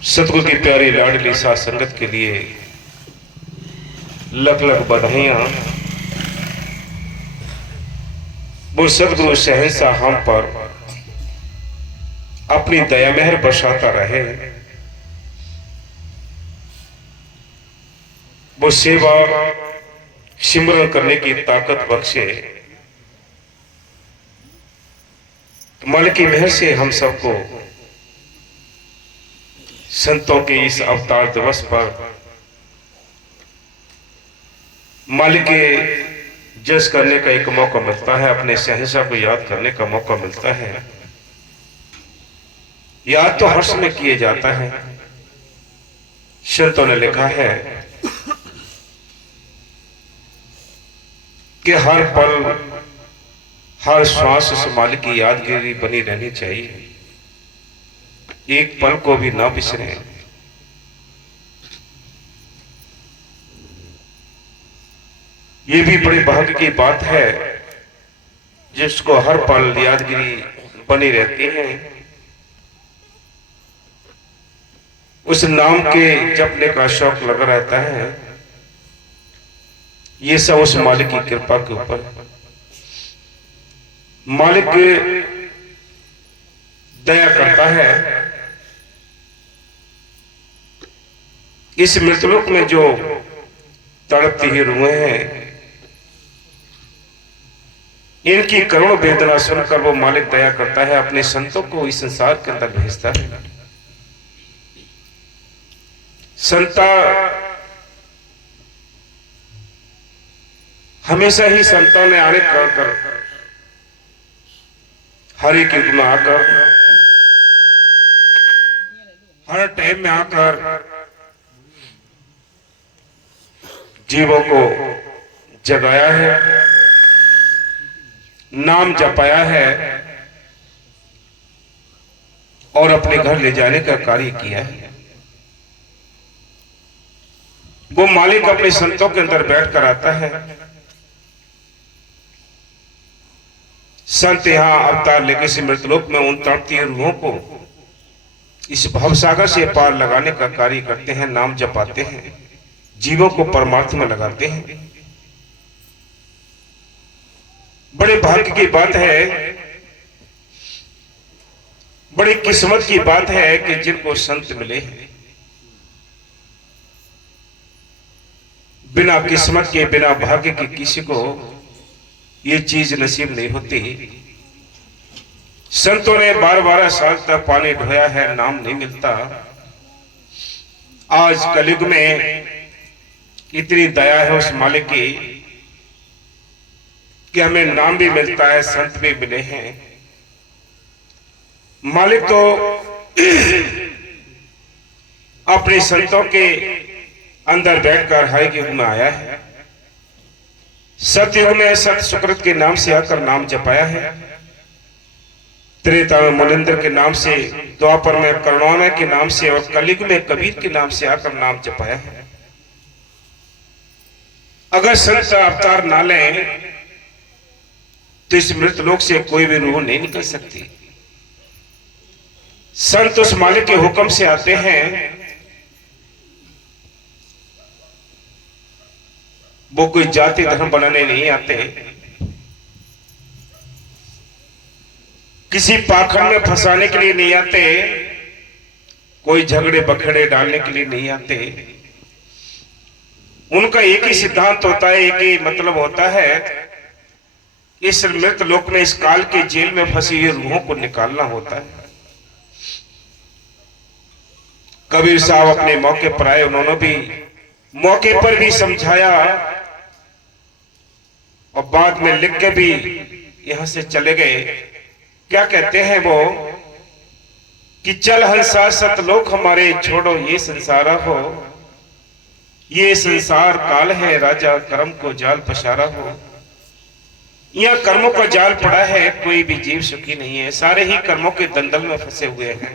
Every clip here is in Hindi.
सतगुरु की प्यारी लाडली साथ संगत के लिए लख लख बधाइयां। वो सतगुरु शहंशाह हम पर अपनी दया मेहर बरसाता रहे। वो सेवा सिमरन करने की ताकत बख्शे। मालिक की मेहर से हम सबको संतों के इस अवतार दिवस पर मालिक के जस करने का एक मौका मिलता है, अपने शहंशाह को याद करने का मौका मिलता है। याद तो हर समय किए जाता है। संतों ने लिखा है कि हर पल हर श्वास उस मालिक की यादगिरी बनी रहनी चाहिए, एक पल को भी ना बिसरे। ये भी बड़ी भाग्य की बात है जिसको हर पल यादगिरी बनी रहती है। उस नाम के जपने का शौक लगा रहता है। ये सब उस मालिक की कृपा के ऊपर। मालिक दया करता है। इस मृतलोक में जो तड़पती ही रूहें हैं, इनकी करुण वेदना सुनकर वो मालिक दया करता है, अपने संतों को इस संसार के अंदर भेजता है। संता हमेशा ही संतों ने आने कर हर एक युग में आकर, हर टाइम में आकर जीवों को जगाया है, नाम जपाया है और अपने घर ले जाने का कार्य किया है। वो मालिक अपने संतों के अंदर बैठ कर आता है। संत यहां अवतार लेकर इस मृतलोक में उन तड़पती रूहों को इस भवसागर से पार लगाने का कार्य करते हैं, नाम जपाते हैं, जीवों को परमार्थ में लगाते हैं। बड़े भाग्य की बात है, बड़ी किस्मत की बात है कि जिनको संत मिले हैं। बिना किस्मत के, बिना भाग्य के किसी को ये चीज नसीब नहीं होती। संतों ने 12-12 साल तक पानी ढोया है, नाम नहीं मिलता। आज कलयुग में इतनी दया है उस मालिक की कि हमें नाम भी मिलता है, संत भी मिले हैं। मालिक तो अपने संतों के अंदर बैठकर हर युग में आया है। सतयुग में सत सुकृत के नाम से आकर नाम जपाया है। त्रेता में मुनिंद्र के नाम से, द्वापर में करुणामय के नाम से और कलयुग में कबीर के नाम से आकर नाम जपाया है। अगर संत अवतार ना लें तो इस मृतलोक से कोई भी रूह नहीं निकल सकती। संत उस मालिक के हुक्म से आते हैं। वो कोई जाति धर्म बनाने नहीं आते, किसी पाखंड में फंसाने के लिए नहीं आते, कोई झगड़े बखेड़े डालने के लिए नहीं आते। उनका एक ही सिद्धांत होता है, एक ही मतलब होता है, इस मृत लोक में, इस काल के जेल में फंसी हुई रूहों को निकालना होता है। कबीर साहब अपने मौके पर आए, उन्होंने भी मौके पर भी समझाया और बाद में लिख के भी यहां से चले गए। क्या कहते हैं वो कि चल हंसा सतलोक हमारे, छोड़ो ये संसारा हो। ये संसार काल है, राजा कर्म को जाल पसारा हो। यहां कर्मों का जाल पड़ा है, कोई भी जीव सुखी नहीं है। सारे ही कर्मों के दंदल में फंसे हुए हैं।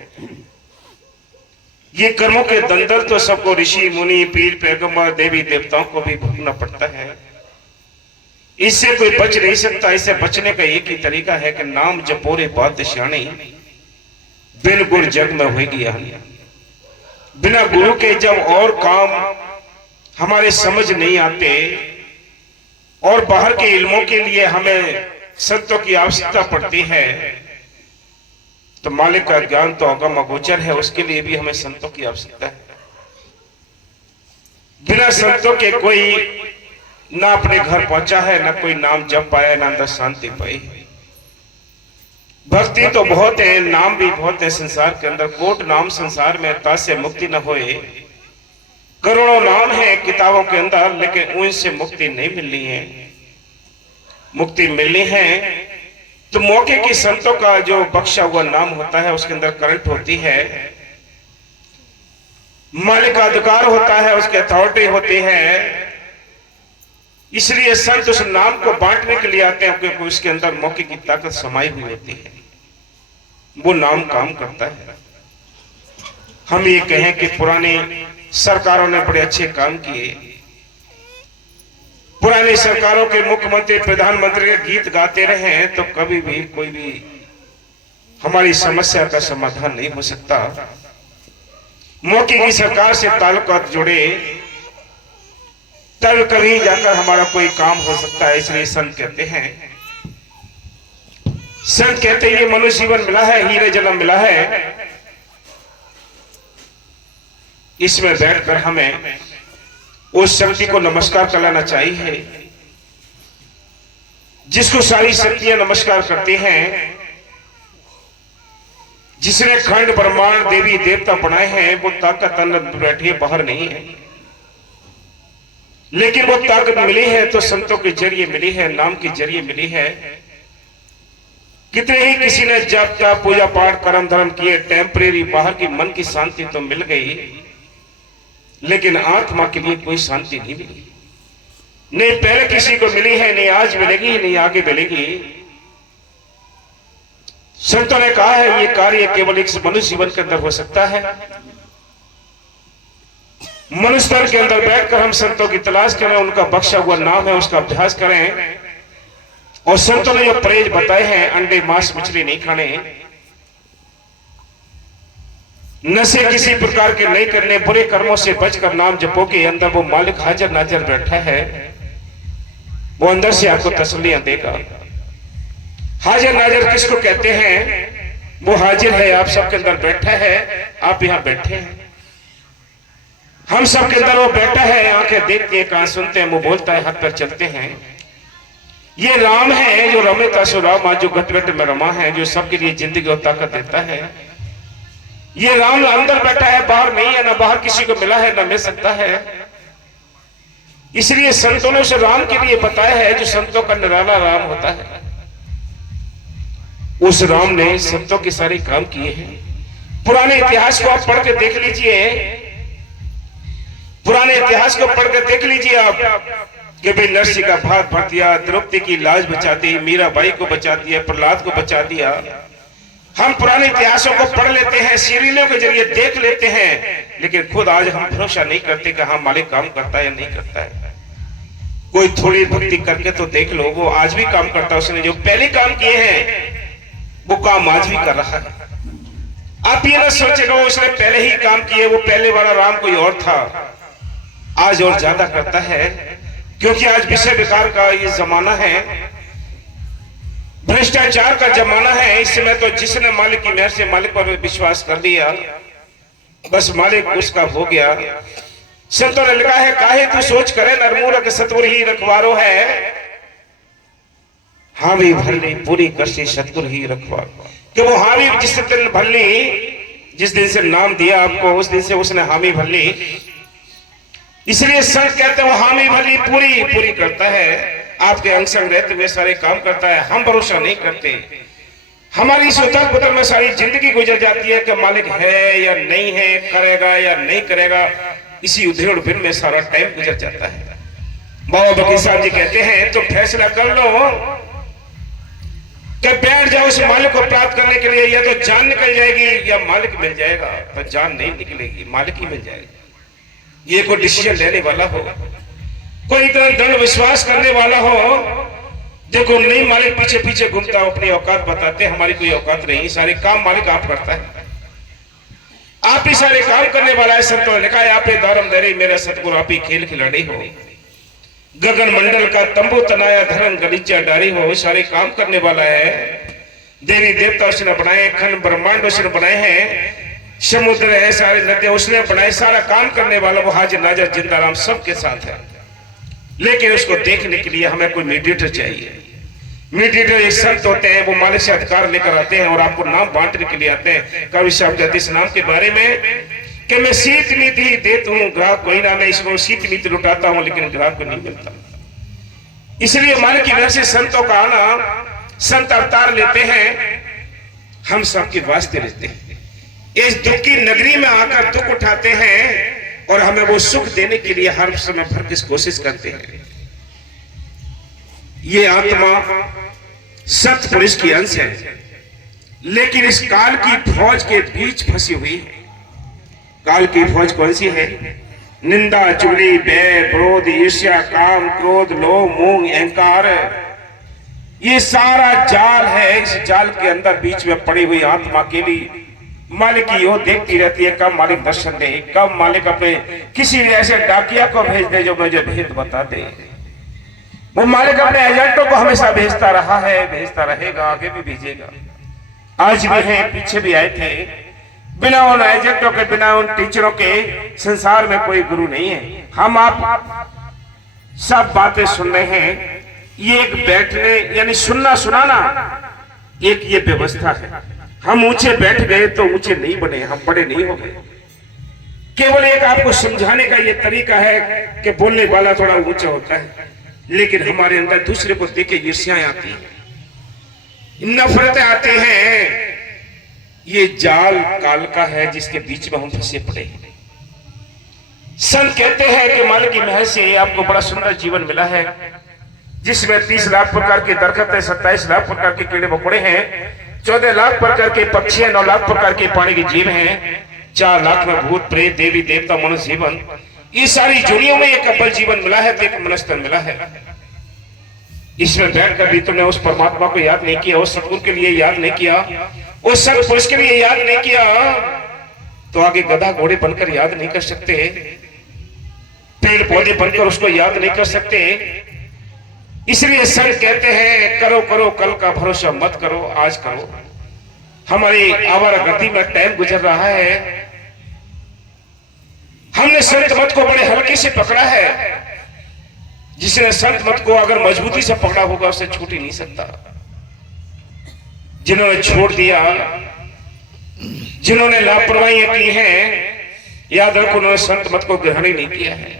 ये कर्मों के दंदल तो सबको ऋषि मुनि पीर पैगंबर देवी देवताओं को भी भोगना पड़ता है। इससे कोई बच नहीं सकता। इससे बचने का एक ही तरीका है कि नाम जपोरे बात श्याणी, बिन गुर जग में होगी हानि। बिना गुरु के जब और काम हमारे समझ नहीं आते और बाहर के इल्मों के लिए हमें संतों की आवश्यकता पड़ती है, तो मालिक का ज्ञान तो अगम अगोचर है, उसके लिए भी हमें संतों की आवश्यकता है। बिना संतों के कोई ना अपने घर पहुंचा है, ना कोई नाम जप पाया, ना अंदर शांति पाई। भक्ति तो बहुत है, नाम भी बहुत है संसार के अंदर। कोट नाम संसार में तासे मुक्ति न होए, करोड़ों नाम है किताबों के अंदर, लेकिन उनसे मुक्ति नहीं मिलनी है। मुक्ति मिलनी है तो मौके की संतों का जो बख्शा हुआ नाम होता है उसके अंदर करंट होती है, मालिक का अधिकार होता है, उसकी अथॉरिटी होती है। इसलिए संत उस नाम को बांटने के लिए आते हैं, क्योंकि उसके अंदर मौके की ताकत समाई हुई होती है, वो नाम काम करता है। हम ये कहें कि पुरानी सरकारों ने बड़े अच्छे काम किए, पुरानी सरकारों के मुख्यमंत्री प्रधानमंत्री के गीत गाते रहे, तो कभी भी कोई भी हमारी समस्या का समाधान नहीं हो सकता। मौके की सरकार से ताल्लुकात जुड़े तब कभी जाकर हमारा कोई काम हो सकता है। इसलिए संत कहते हैं, संत कहते हैं ये मनुष्य जीवन मिला है, हीरे जन्म मिला है, इसमें बैठकर हमें उस शक्ति को नमस्कार कराना चाहिए जिसको सारी शक्तियां नमस्कार करती हैं। जिसने खंड ब्रह्मांड देवी देवता बनाए हैं, वो ताकत अंदर बैठी है, बाहर नहीं है। लेकिन वो ताकत मिली है तो संतों के जरिए मिली है, नाम के जरिए मिली है। कितने ही किसी ने जप तप पूजा पाठ कर्म धर्म किए, टेम्परेरी बाहर की मन की शांति तो मिल गई, लेकिन आत्मा के लिए कोई शांति नहीं मिली। नहीं पहले किसी को मिली है, नहीं आज मिलेगी, नहीं आगे मिलेगी। संतों ने कहा है ये कार्य केवल एक मनुष्य जीवन के अंदर हो सकता है। मनुष्य तन के अंदर बैठकर हम संतों की तलाश करें, उनका बख्शा हुआ नाम है उसका अभ्यास करें। और संतों ने जो परहेज बताए हैं, अंडे मांस मछली नहीं खाने, नशे किसी प्रकार के नहीं करने, बुरे कर्मों से बचकर नाम जपोगे, अंदर वो मालिक हाजिर नाजिर बैठा है, वो अंदर से आपको तसल्लियां देगा। हाजिर नाजिर किसको कहते हैं? वो हाजिर है, आप सबके अंदर बैठा है, आप यहां बैठे हैं, हम सबके अंदर वो बैठा है। आंखें देखते हैं, कान सुनते हैं, वो बोलता है, हाथ पर चलते हैं। ये राम है जो रमेता सो रामा, जो घट घट में रमा है, जो सबके लिए जिंदगी और ताकत देता है। ये राम अंदर बैठा है, बाहर नहीं है, ना बाहर किसी को मिला है, ना मिल सकता है। इसलिए संतों ने उस राम के लिए बताया है जो संतों का निराला राम होता है। उस राम ने संतों के सारे काम किए हैं। पुराने इतिहास को आप पढ़ के देख लीजिए, पुराने इतिहास को पढ़ के देख लीजिए आप कि भाई नरसिंह का भात भर दिया, द्रौपदी की लाज बचा दी, मीराबाई को बचा दिया, प्रहलाद को बचा दिया। हम पुराने इतिहासों को पढ़ लेते हैं, सीरियलों के जरिए देख लेते हैं, लेकिन खुद आज हम भरोसा नहीं करते कि हाँ मालिक काम करता है या नहीं करता है। कोई थोड़ी भक्ति करके तो देख लो, वो आज भी काम करता है। उसने जो पहले काम किए हैं वो काम आज भी कर रहा है। आप ये ना सोचेगा वो उसने पहले ही काम किए, वो पहले वाला राम कोई और था, आज और ज्यादा करता है। क्योंकि आज विषय विकार का ये जमाना है, भ्रष्टाचार का जमाना है। इस समय तो जिसने मालिक की मेहर से मालिक पर विश्वास कर लिया, बस मालिक उसका हो गया। संतों ने लिखा है, काहे तू सोच करे नरमूरख सतगुर ही रखवारो है, हामी भरली पूरी करसी सतगुर ही रखवारो। कि वो हामी जिस दिन भरली, जिस दिन से नाम दिया आपको, उस दिन से उसने हामी भरली। इसलिए संत कहते हैं वो हामी भरली पूरी पूरी करता है, आपके अंग संग रहते हुए सारे काम करता है। हम भरोसा नहीं करते, हमारी इस उथल पुथल में सारी जिंदगी गुजर जाती है कि मालिक है या नहीं है, करेगा या नहीं करेगा, इसी उधेड़ बिन में सारा टाइम गुजर जाता है। बाबा बकीर साहब जी कहते हैं तो फैसला कर लो कि बैठ जाओ उस मालिक को प्राप्त करने के लिए, या तो जान निकल जाएगी या मालिक मिल जाएगा। तो जान नहीं निकलेगी, मालिक ही मिल जाएगा। ये कोई डिसीजन लेने वाला हो, कोई इतना दृढ़ विश्वास करने वाला हो, देखो नहीं मालिक पीछे पीछे घूमता, अपनी औकात बताते, हमारी कोई औकात नहीं, सारे काम मालिक आप करता है। आप ही सारे काम करने वाला है। संतों ने लिखा है, आप ही दारम दरे मेरा सतगुरु, आप ही खेल खिलाड़ी हो। गगन मंडल का तंबू तनाया धर्म गलीचा डारी हो। सारे काम करने वाला है। देवी देवता उसने बनाए, खंड ब्रह्मांड उसने बनाए हैं, समुद्र है, सारे नदियां उसने बनाए। सारा काम करने वाला वो हाजिर नाजर जिंदा राम सबके साथ है। लेकिन उसको देखने के लिए हमें कोई मीडिएटर चाहिए। मीडिएटर एक संत होते हैं, वो मालिक से अधिकार लेकर आते हैं और आपको नाम बांटने के लिए आते हैं। कवि साहब कहते इस नाम के बारे में कि मैं सीत नीति देता हूं, ग्राहक कोई ना, मैं इसको सीत नीति लुटाता हूं लेकिन ग्राहक को नहीं मिलता। इसलिए मालिक की वजह से संतों का आना, संत अवतार लेते हैं, हम सबके वास्ते लेते हैं। इस दुख की नगरी में आकर दुख उठाते हैं और हमें वो सुख देने के लिए हर समय भर किस कोशिश करते हैं। ये आत्मा सत्पुरुष की अंश है, लेकिन इस काल की फौज के बीच फंसी हुई है। काल की फौज कौन सी है? निंदा, चुगली, बैर, क्रोध, ईर्ष्या, काम, क्रोध, लोभ, मोह, अहंकार, ये सारा जाल है। इस जाल के अंदर बीच में पड़ी हुई आत्मा के लिए मालिक की ओर देखती रहती है, कब मालिक दर्शन दे, कब मालिक अपने किसी ऐसे डाकिया को भेज दे जो मुझे भेद बता दे। वो मालिक अपने एजेंटों को हमेशा भेजता रहा है, भेजता रहेगा, आगे भी भेजेगा। आज भी है, पीछे भी आए थे। बिना उन एजेंटों के, बिना उन टीचरों के संसार में कोई गुरु नहीं है। हम आप सब बातें सुन रहे हैं, ये एक बैठने यानी सुनना सुनाना एक ये व्यवस्था है। हम ऊंचे बैठ गए तो ऊंचे नहीं बने, हम बड़े नहीं हो गए। केवल एक आपको समझाने का ये तरीका है कि बोलने वाला थोड़ा ऊंचा होता है, लेकिन हमारे अंदर दूसरे को देख के ईर्ष्याएं आती हैं, नफरतें आते हैं। ये जाल काल का है जिसके बीच में हम फंसे पड़े हैं। संत कहते हैं कि मालिक की महल से आपको बड़ा सुंदर जीवन मिला है, जिसमें 30 लाख प्रकार के दरख्त है, 27 लाख प्रकार के कीड़े मकोड़े हैं, 14 लाख प्रकार के पक्षी हैं, 9 लाख प्रकार के पानी के जीव हैं, 4 लाख में भूत प्रेत देवी देवता मनुष्य जीवन। ये सारी जुड़ियों में एक अव्वल जीवन मिला है, तो एक मनुष्य मिला है। इसमें बैठकर भी तुमने उस परमात्मा को याद नहीं किया, उस सतगुरु के लिए याद नहीं किया, उस सत्पुरुष के लिए याद नहीं किया, तो आगे गधा घोड़े बनकर याद नहीं कर सकते, पेड़ पौधे बनकर उसको याद नहीं कर सकते। इसलिए संत कहते हैं, करो करो कल का भरोसा मत करो, आज करो। हमारी आवारागर्दी में टाइम गुजर रहा है, हमने संत मत को बड़े हल्के से पकड़ा है। जिसने संत मत को अगर मजबूती से पकड़ा होगा उससे छूट ही नहीं सकता। जिन्होंने छोड़ दिया, जिन्होंने लापरवाहियां की हैं, याद रखो उन्होंने संत मत को ग्रहण ही नहीं किया है,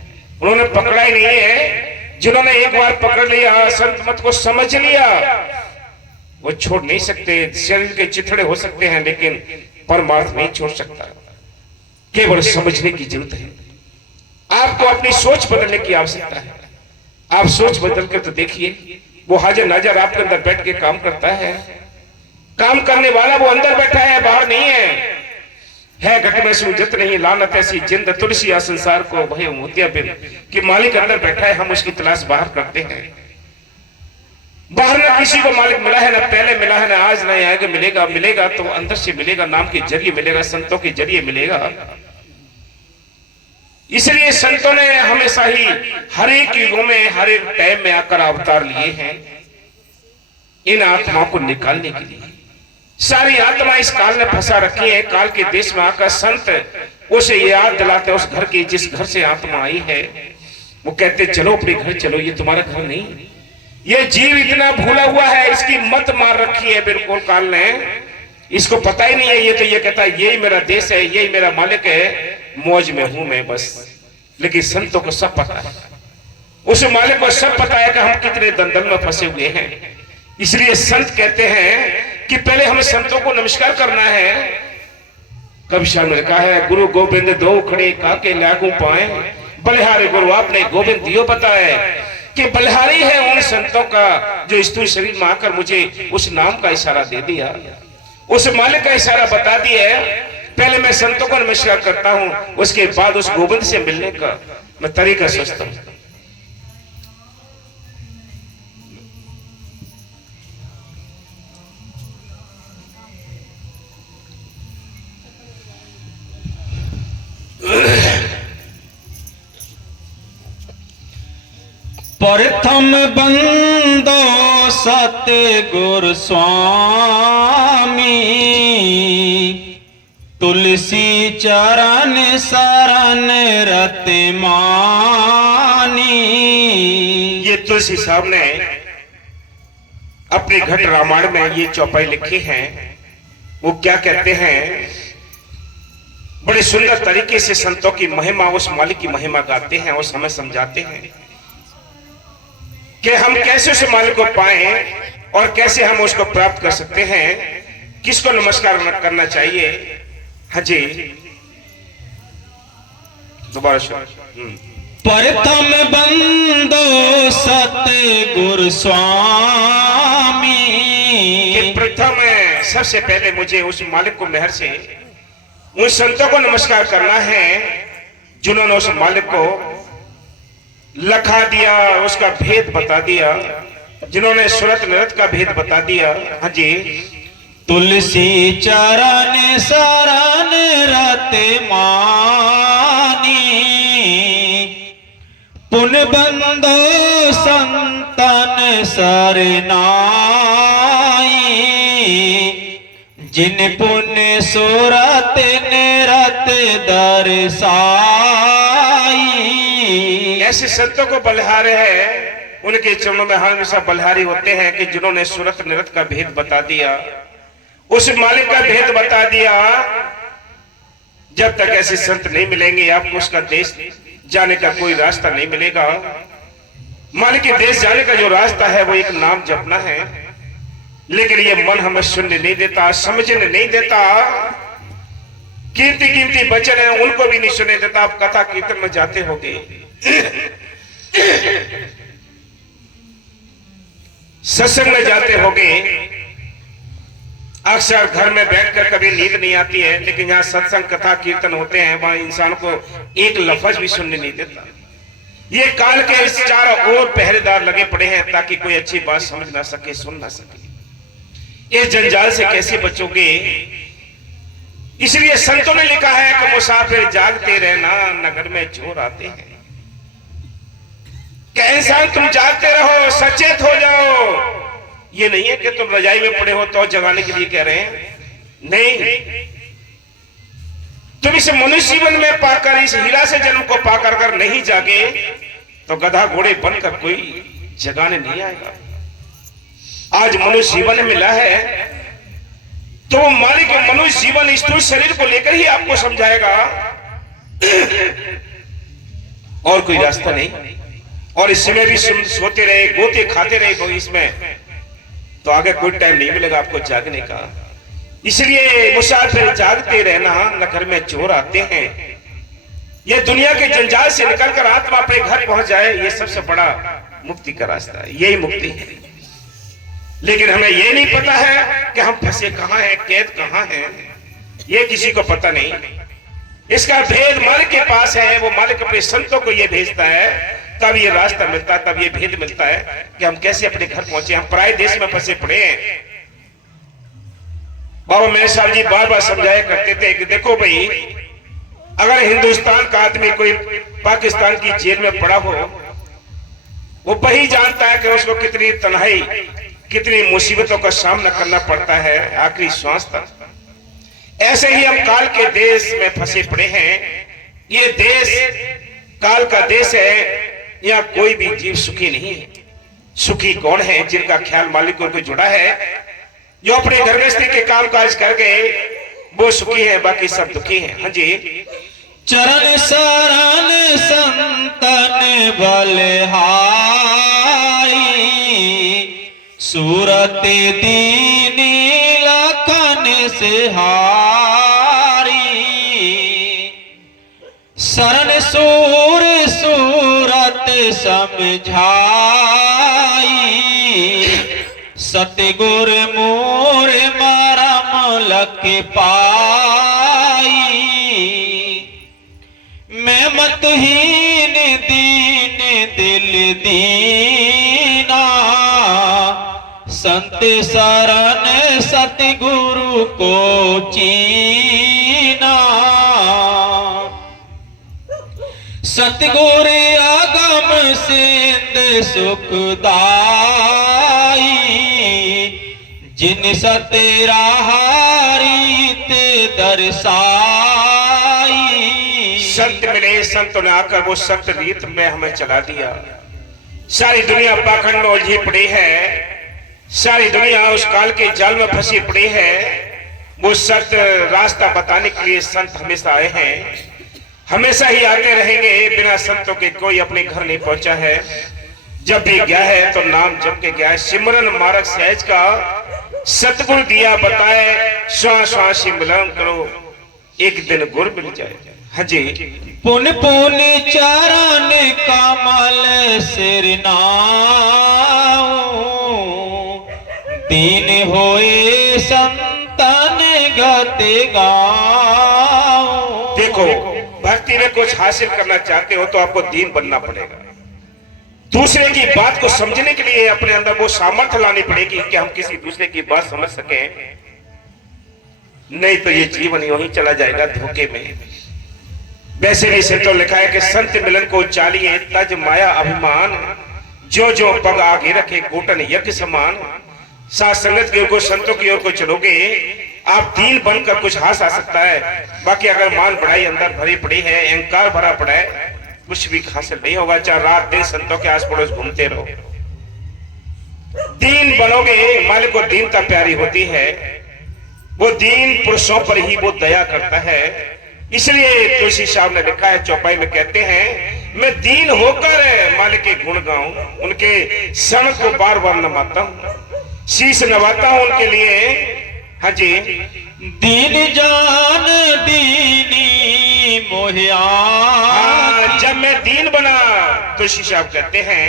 उन्होंने पकड़ा ही नहीं है। जिन्होंने एक बार पकड़ लिया, संत मत को समझ लिया, वो छोड़ नहीं सकते। शरीर के चिथड़े हो सकते हैं लेकिन परमार्थ नहीं छोड़ सकता। केवल समझने की जरूरत है। आपको अपनी सोच बदलने की आवश्यकता है। आप सोच बदल कर तो देखिए, वो हाजिर नाजर आपके अंदर बैठ के काम करता है। काम करने वाला वो अंदर बैठा है, बाहर नहीं है घट में सूझत नहीं लानत ऐसी जिंद तुलसी या संसार को भय मोतिया बिन, कि मालिक अंदर बैठा है, हम उसकी तलाश बाहर करते हैं। बाहर ना किसी को मालिक मिला है, ना पहले मिला है, ना आज ना आगे मिलेगा। मिलेगा तो अंदर से मिलेगा, नाम के जरिए मिलेगा, संतों के जरिए मिलेगा। इसलिए संतों ने हमेशा ही हर एक युगों में, हर एक टाइम में आकर अवतार लिए हैं इन आत्माओं को निकालने के लिए। सारी आत्मा इस काल में फंसा रखी है। काल के देश में आकर संत उसे याद दिलाते उस घर की, जिस घर से आत्मा आई है। वो कहते चलो अपने घर चलो, ये तुम्हारा घर नहीं। ये जीव इतना भूला हुआ है, इसकी मत मार रखी है बिल्कुल काल ने, इसको पता ही नहीं है। ये तो ये कहता है यही मेरा देश है, यही मेरा मालिक है, मौज में हूं मैं बस। लेकिन संतों को सब पता है, उस मालिक को सब पता है कि हम कितने दलदल में फंसे हुए हैं। इसलिए संत कहते हैं कि पहले हमें संतों को नमस्कार करना है। कवि साहब ने कहा है, गुरु गोविंद दो खड़े काके लागू पाए, बलिहारी गुरु आपने गोविंद दियो बताए। कि बलिहारी है उन संतों का जो स्थूल शरीर में आकर मुझे उस नाम का इशारा दे दिया, उस मालिक का इशारा बता दिया। पहले मैं संतों को नमस्कार करता हूं, उसके बाद उस गोविंद से मिलने का मैं तरीका सोचता हूं। प्रथम बंदो सतगुर स्वामी, तुलसी चरण शरण रत मानी। ये तुलसी साहब ने अपने घट रामायण में ये चौपाई लिखी है। वो क्या कहते हैं, बड़े सुंदर तरीके से संतों की महिमा, उस मालिक की महिमा गाते हैं और हमें समझाते हैं कि हम कैसे उस मालिक को पाएं और कैसे हम उसको प्राप्त कर सकते हैं, किसको नमस्कार करना चाहिए। हाँ जी, दोबारा सुनो। प्रथम बंदो सतगुर स्वामी, कि प्रथम सबसे पहले मुझे उस मालिक को मेहर से उन संतों को नमस्कार करना है जिन्होंने उस मालिक को लखा दिया, उसका भेद बता दिया, जिन्होंने सुरत नरत का भेद बता दिया। हाँ जी, तुलसी चरण शरण रत मानी, पुन बंदो संतन सरनाई, जिन पुण्य सुरत निरत दर्शाई। ऐसे संतों को बलिहारे है, उनके चरणों में हमेशा बलिहारी होते हैं कि जिन्होंने सुरत निरत का भेद बता दिया, उस मालिक का भेद बता दिया। जब तक ऐसे संत नहीं मिलेंगे आपको उसका देश जाने का कोई रास्ता नहीं मिलेगा। मालिक के देश जाने का जो रास्ता है वो एक नाम जपना है, लेकिन ये मन हमें सुनने नहीं देता, समझने नहीं देता। कीमती कीमती वचन है उनको भी नहीं सुनने देता। आप कथा कीर्तन में जाते होगे, सत्संग में जाते होगे, अक्सर घर में बैठकर कभी नींद नहीं आती है, लेकिन यहाँ सत्संग कथा कीर्तन होते हैं वहां इंसान को एक लफ्ज भी सुनने नहीं देता। ये काल के इस चारों ओर पहरेदार लगे पड़े हैं ताकि कोई अच्छी बात समझ ना सके, सुन ना सके। इस जंजाल से कैसे बचोगे? इसलिए संतों ने लिखा है कि मुसाफिर जागते रहना, नगर में चोर आते हैं। क्या इंसान तुम जागते रहो, सचेत हो जाओ। ये नहीं है कि तुम रजाई में पड़े हो तो जगाने के लिए कह रहे हैं, नहीं। तुम इस मनुष्य जीवन में पाकर, इस हीरा से जन्म को पाकर अगर नहीं जागे तो गधा घोड़े बनकर कोई जगाने नहीं आएगा। आज मनुष्य जीवन मिला है तो वो मालिक मनुष्य जीवन स्थूल शरीर को लेकर ही आपको समझाएगा, और कोई रास्ता नहीं। और इस समय भी सोते रहे, गोते खाते रहे तो इसमें तो आगे कोई टाइम नहीं मिलेगा आपको जागने का। इसलिए मुसाफिर जागते रहना, नगर में चोर आते हैं। ये दुनिया के जंजाल से निकलकर आत्मा अपने घर पहुंच जाए, ये सबसे बड़ा मुक्ति का रास्ता है, यही मुक्ति है। लेकिन हमें ये नहीं पता है कि हम फंसे कहां हैं, कैद कहां हैं, ये किसी को पता नहीं। इसका भेद मालिक के पास है, वो मालिक अपने संतों को ये भेजता है, तब ये रास्ता मिलता है, तब ये भेद मिलता है कि हम कैसे अपने घर पहुंचे। हम पराये देश में फंसे पड़े हैं। बाबा मेरे साहब जी बार बार समझाया करते थे कि देखो भाई, अगर हिंदुस्तान का आदमी कोई पाकिस्तान की जेल में पड़ा हो, वो वही जानता है कि उसको कितनी तन्हाई, कितनी मुसीबतों का सामना करना पड़ता है आखिरी श्वास तक। ऐसे ही हम काल के देश में फंसे पड़े हैं। ये देश काल का देश है, यहाँ कोई भी जीव सुखी नहीं है। सुखी कौन है? जिनका ख्याल मालिक को जुड़ा है, जो अपने घर गृहस्थी के काम काज कर गए, वो सुखी है, बाकी सब दुखी हैं। हाँ जी, चरण शरण संतन बलिहारी, सूरत दीनी लखन सिहारी, शरण सूर सूरत समझाई, सतगुर मोर मरम लख पाई, मैं मतहीन दीन दिल दीना, संत शरण सतगुरु को चीना, सतगुर आगम सिंध सुखदाई, जिन सतेरा हारीत दर्शाई। संत मिले, संतों ने आकर वो सत्य रीत में हमें चला दिया। सारी दुनिया पाखंड में उलझी पड़ी है, सारी दुनिया उस काल के जाल में फंसी पड़ी है। वो सत्य रास्ता बताने के लिए संत हमेशा आए हैं, हमेशा ही आते रहेंगे। बिना संतों के कोई अपने घर नहीं पहुंचा है। जब भी गया है तो नाम जप के गया है। सिमरन मार्ग सहज का सतगुरु दिया बताए, श्वास श्वास मिलन करो, एक दिन गुर मिल जाए। हाँ जी। पुन पुन चरण कमल सिर नाऊ, दीन होए संतन गति गाऊं। देखो, भक्ति में कुछ हासिल करना चाहते हो तो आपको दीन बनना पड़ेगा। दूसरे की बात को समझने के लिए अपने अंदर वो सामर्थ्य लानी पड़ेगी कि हम किसी दूसरे की बात समझ सकें, नहीं तो ये जीवन यूं ही चला जाएगा धोखे में। वैसे भी संतों लिखा है कि संत मिलन को चालिए तज माया अभिमान, जो जो पग आगे रखे कोटन यज्ञ समान। साथ संगत की ओर को, संतों की ओर को चलोगे, आप दीन बनकर कुछ हास आ सकता है। बाकी अगर मान बढ़ाई अंदर भरी पड़ी है, अहंकार भरा पड़ा है, कुछ भी हासिल नहीं होगा। चाहे रात दिन संतों के आस पड़ोस घूमते रहो, दीन बनोगे। मालिक को दीनता प्यारी होती है, वो दीन पुरुषों पर ही वो दया करता है। इसलिए तुलसी साहब ने लिखा है, चौपाई में कहते हैं, मैं दीन होकर मालिक के गुण गाऊं, उनके शरण को बार बार नमाता हूं, शीश नवाता हूं उनके लिए। हाँ जी। दीन जान दीनी मोहिया। जब मैं दीन बना, तुलसी साहब कहते हैं,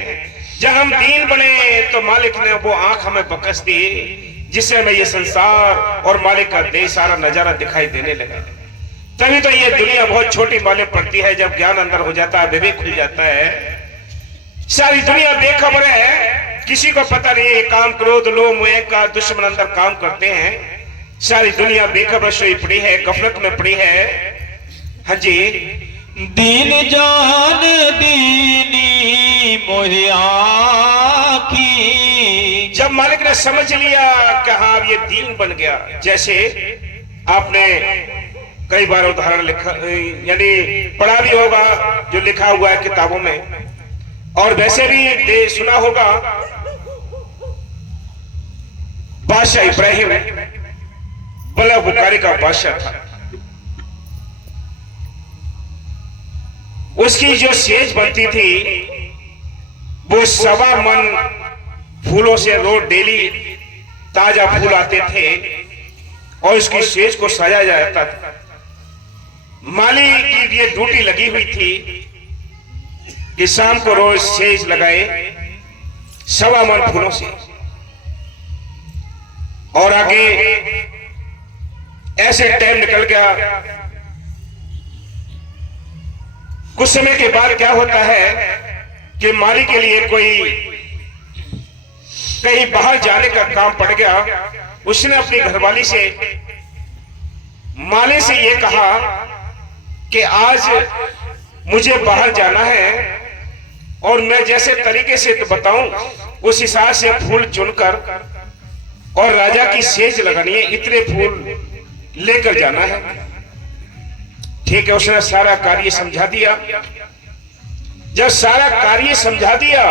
जब हम दीन बने तो मालिक ने वो आंख हमें बकस दी, जिससे हमें ये संसार और मालिक का देश सारा नजारा दिखाई देने लगा। तभी तो ये दुनिया बहुत छोटी मालूम पड़ती है। जब ज्ञान अंदर हो जाता है, विवेक खुल जाता है, सारी दुनिया बेखबर है, किसी को पता नहीं है। काम क्रोध लोभ मोह का दुश्मन अंदर काम करते हैं। सारी दुनिया बेखबर सोई पड़ी है, गफलत में पड़ी है। हाँ जी। दीन जान दीनी मोहिया की। जब मालिक ने समझ लिया कि हाँ ये दीन बन गया, जैसे आपने कई बार उदाहरण लिखा, यानी पढ़ा भी होगा, जो लिखा हुआ है किताबों में, और वैसे भी सुना होगा। बादशाह इब्राहिम बला बुखारी का बादशाह था। उसकी जो सेज बनती थी, वो 1.25 मन फूलों से रोज डेली ताजा फूल आते थे और उसकी सेज को सजाया जाता था। माली की ये ड्यूटी लगी हुई थी कि शाम को रोज सेज लगाए 1.25 मन फूलों से। और आगे ऐसे टाइम निकल गया। कुछ समय के बाद क्या होता है कि माली के लिए कोई कहीं बाहर जाने का काम पड़ गया। उसने अपनी घरवाली से, माली से ये कहा कि आज मुझे बाहर जाना है और मैं जैसे तरीके से तो बताऊं उस हिसाब से फूल चुनकर और राजा की सेज लगानी है, इतने फूल लेकर जाना है। ठीक है, उसने सारा कार्य समझा दिया। जब सारा कार्य समझा दिया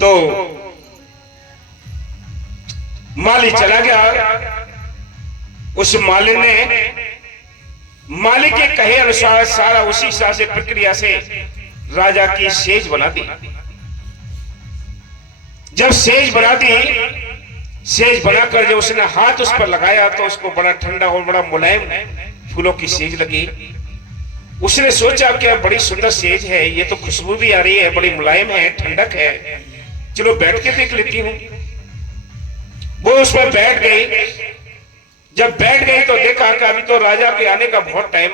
तो माली चला गया। उस माली ने मालिक के कहे अनुसार सारा उसी हिसाब से प्रक्रिया से राजा की सेज बना दी। जब सेज बना दी, सेज बनाकर जब उसने हाथ उस पर लगाया तो उसको बड़ा ठंडा और बड़ा मुलायम फूलों की सेज लगी। उसने सोचा कि बड़ी सुंदर सेज है, ये तो खुशबू भी आ रही है, बड़ी मुलायम है, ठंडक है, चलो बैठ के देख लेती हूं। वो उस पर बैठ गई। जब बैठ गई तो देखा कि अभी तो राजा के आने का बहुत टाइम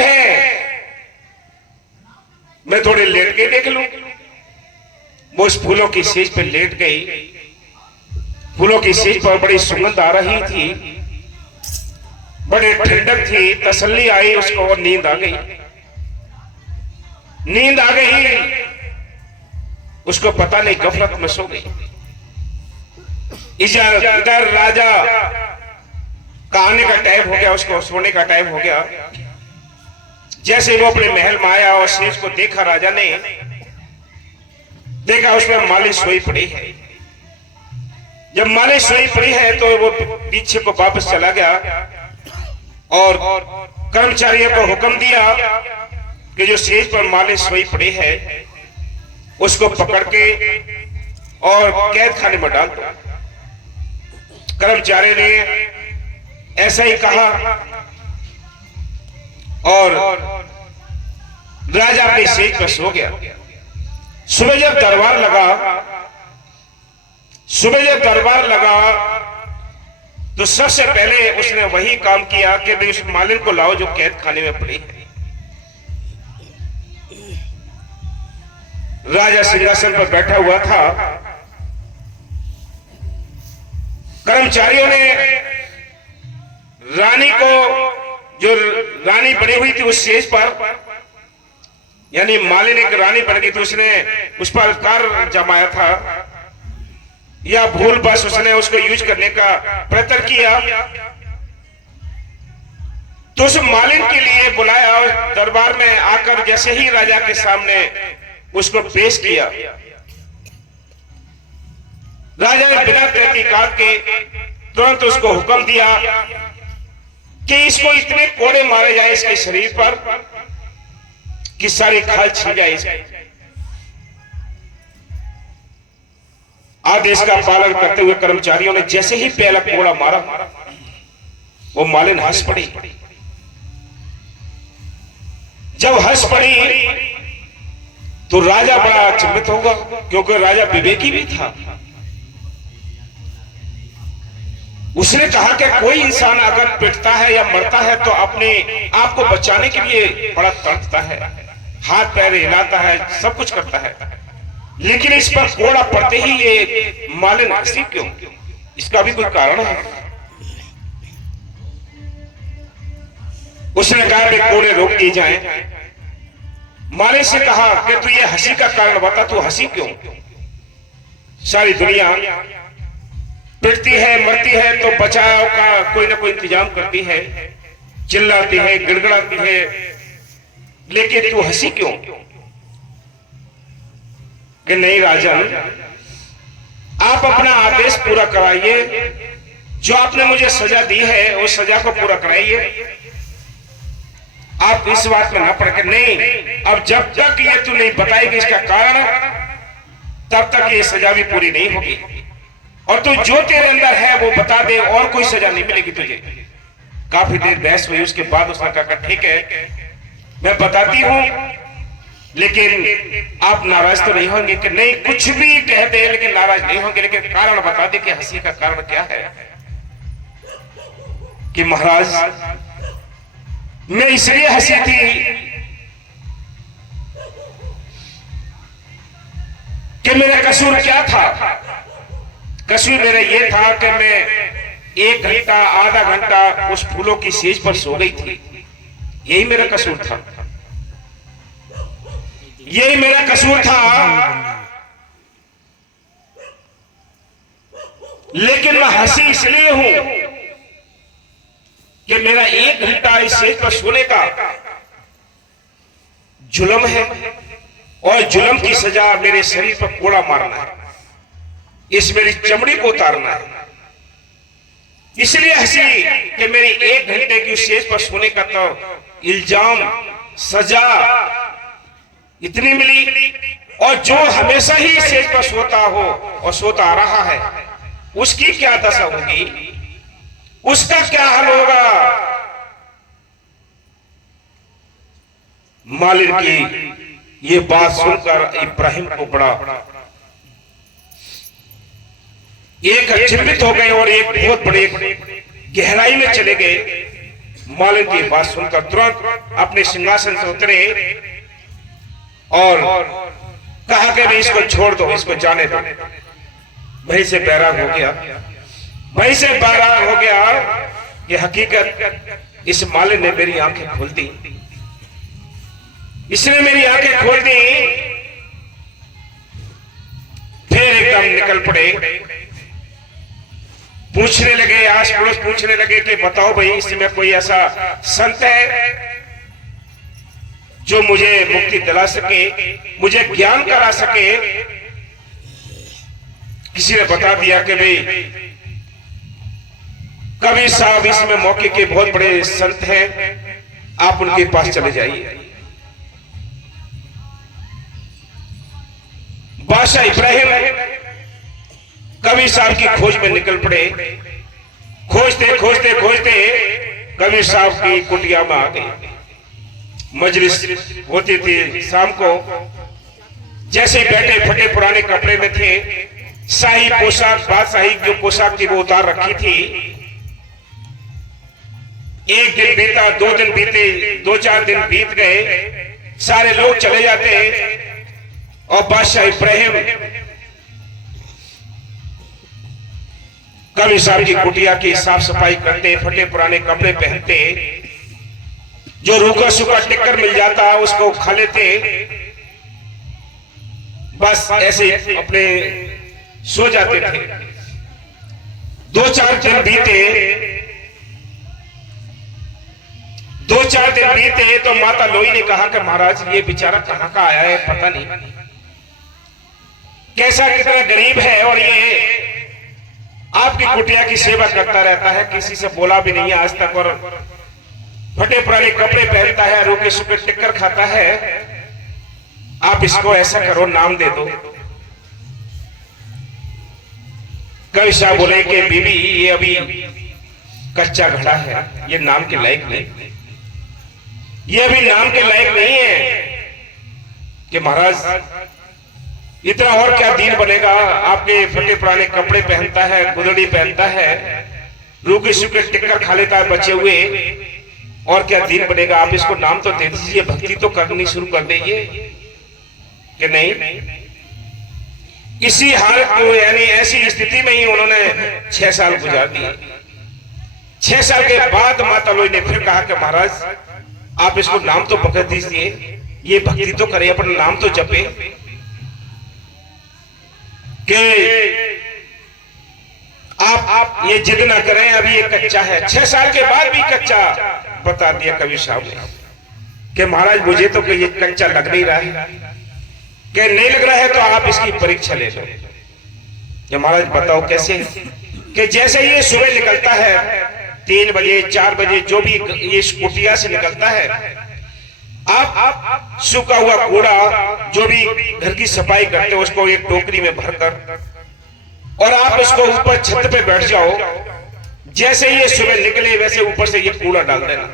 है, मैं थोड़े लेट के देख लूं। वो उस फूलों की सेज पर लेट गई। फूलों की सेज पर बड़ी सुगंध आ रही थी, बड़े ठंडक थी, तसल्ली आई उसको और नींद आ गई। नींद आ गई, उसको पता नहीं, गफलत में सो गई। इधर राजा का आने का टाइम हो गया, उसको सोने का टाइम हो गया। जैसे वो अपने महल में आया और सेज को देखा, राजा ने देखा उसमें माली सोई पड़ी है। जब माली सोई पड़ी है तो वो पीछे को वापस चला गया और कर्मचारियों को हुक्म दिया कि जो सेज पर माली सोई पड़ी है उसको पकड़ के और कैद खाने में डाल दो। कर्मचारी ने ऐसा ही कहा और राजा अपनी सेज पर सो गया। सुबह जब दरबार लगा तो सबसे पहले उसने वही काम किया कि भाई उस मालिन को लाओ जो कैद खाने में पड़ी है। राजा सिंहासन पर बैठा हुआ था। कर्मचारियों ने रानी को, जो रानी बनी हुई थी उस सेज पर, यानी मालिन एक रानी बन गई थी, उसने उस पर कर जमाया था या भूल बस उसने उसको यूज करने का प्रयत्न किया। तो उस मालिन के लिए बुलाया और दरबार में आकर जैसे ही राजा के सामने उसको पेश किया, राजा ने बिना तहकीकात के तुरंत उसको हुक्म दिया कि इसको इतने कोड़े मारे जाए इसके शरीर पर कि सारी खाल छिल जाए इसकी। आदेश का पालन करते हुए कर्मचारियों ने जैसे ही पहला कोड़ा मारा, वो मालिन हंस पड़ी। जब हंस पड़ी तो राजा बड़ा अचंभित होगा, क्योंकि राजा विवेकी भी था। उसने कहा कि कोई इंसान अगर पिटता है या मरता है तो अपने आप को बचाने के लिए बड़ा तड़पता है, हाथ पैर हिलाता है, सब कुछ करता है, लेकिन इस पर कोड़ा पड़ते ही ये मालिन हंसी क्यों? इसका भी कोई कारण है। उसने कहा कि कोड़े रोक दिए जाएं। मालिन से कहा कि तू ये हंसी का कारण बता, तू हंसी क्यों? सारी दुनिया पिटती है, मरती है तो बचाव का कोई ना कोई इंतजाम करती है, चिल्लाती है, गिड़गिड़ाती है, लेकिन तू हंसी क्यों? कि नहीं राजन, आप अपना आदेश पूरा कराइए, जो आपने मुझे सजा दी है उस सजा को पूरा कराइए। आप इस बात में ना पड़ के, नहीं, अब जब तक ये तू नहीं बताएगी इसका कारण, तब तक ये सजा भी पूरी नहीं होगी, और तू जो तेरे अंदर है वो बता दे, और कोई सजा नहीं मिलेगी तुझे। काफी देर बहस हुई, उसके बाद उसने कहा ठीक है मैं बताती हूं, लेकिन आप नाराज तो नहीं होंगे? कि नहीं, कुछ भी कह दे लेकिन नाराज नहीं होंगे, लेकिन कारण बता दे कि हंसी का कारण क्या है। कि महाराज मैं इसलिए हंसी थी कि मेरा कसूर क्या था? कसूर मेरा यह था कि मैं 1 घंटा आधा घंटा उस फूलों की सेज पर सो गई थी, यही मेरा कसूर था, यही मेरा कसूर था। लेकिन मैं हंसी इसलिए हूं कि मेरा 1 घंटा इस सेज पर सोने का जुल्म है, और जुल्म की सजा मेरे शरीर पर कोड़ा मारना है, इस मेरी चमड़ी को उतारना है। इसलिए हंसी कि मेरी 1 घंटे की उस सेज पर सोने का तो इल्जाम, सजा इतनी मिली, और जो हमेशा ही सेज पर सोता हो और सोता आ रहा है उसकी क्या दशा होगी, उसका क्या हाल होगा? मालिन की ये बात सुनकर इब्राहिम को बड़ा एक अचंभित हो गए और एक बहुत बड़े गहराई में चले गए। मालिन की बात सुनकर तुरंत अपने सिंहासन से उतरे और कहा कि मैं इसको छोड़ दो, इसको जाने दो। वहीं से बैराग हो गया, वहीं से बैराग हो गया। कि हकीकत इस मालिक ने मेरी आंखें खोल दी, इसने मेरी आंखें खोल दी। फिर एकदम निकल पड़े, पूछने लगे, आस पड़ोस पूछने लगे कि बताओ भाई इसमें कोई ऐसा संत है जो मुझे मुक्ति दिला सके, मुझे ज्ञान करा सके। किसी ने बता दिया कि भाई कबीर साहब इसमें मौके के बहुत बड़े संत हैं, आप उनके पास चले जाइए। बादशाह इब्राहिम कबीर साहब की खोज में निकल पड़े। खोजते खोजते खोजते कबीर साहब की कुटिया में आ गए। मजलिस होती थी शाम को। जैसे बैठे फटे पुराने कपड़े में थे, शाही पोशाक, बादशाही जो पोशाक थी वो उतार रखी थी। एक दिन बीता, 2 दिन बीते, 2-4 दिन बीत गए, सारे लोग चले जाते और बादशाह इब्राहिम कबीर साहब की कुटिया की साफ सफाई करते, फटे पुराने कपड़े पहनते, जो रूखा सूखा टिक्कर मिल जाता उसको खा लेते, बस ऐसे अपने सो जाते थे। 2-4 दिन बीते, 2-4 दिन बीते तो माता लोई ने कहा कि महाराज ये बेचारा कहां का आया है पता नहीं, कैसा कितना गरीब है और ये आपकी कुटिया की सेवा करता रहता है, किसी से बोला भी नहीं आज तक, और फटे पुराने कपड़े पहनता है, रूखे सूखे टिक्कर खाता है। आप इसको ऐसा करो, नाम दे दो। कबीर साहब बोले कि बीबी ये अभी कच्चा घड़ा है, ये नाम के लायक नहीं, ये अभी नाम के लायक नहीं है। कि महाराज इतना और क्या दीन बनेगा, आपके फटे पुराने कपड़े पहनता है, गुदड़ी पहनता है, रूखे सूखे टिक्कर खा लेता है बचे हुए, और क्या दीन बनेगा, आप इसको नाम तो दे दीजिए, भक्ति तो करनी शुरू कर दीजिए। कि नहीं, इसी हालत को यानी ऐसी स्थिति में ही उन्होंने 6 साल गुजार दिए। 6 साल के बाद माता लोई ने फिर कहा कि महाराज आप इसको नाम तो पकड़ दीजिए, ये भक्ति तो करे, अपना नाम तो जपे। कि आप ये जिद ना करें, अभी ये कच्चा है। 6 साल के बाद भी कच्चा बता दिया कबीर साहब ने कि महाराज मुझे तो ये कच्चा लग नहीं रहा है, कि नहीं लग रहा है तो आप इसकी परीक्षा ले लो। कि महाराज बताओ कैसे? कि जैसे ये सुबह निकलता है 3 बजे 4 बजे, जो भी ये कुटिया से निकलता है, आप सूखा हुआ कूड़ा जो भी घर की सफाई करते हो उसको एक टोकरी में भरकर, और आप इसको ऊपर छत पे बैठ जाओ। जैसे ये सुबह निकले वैसे ऊपर से ये कूड़ा डाल देना,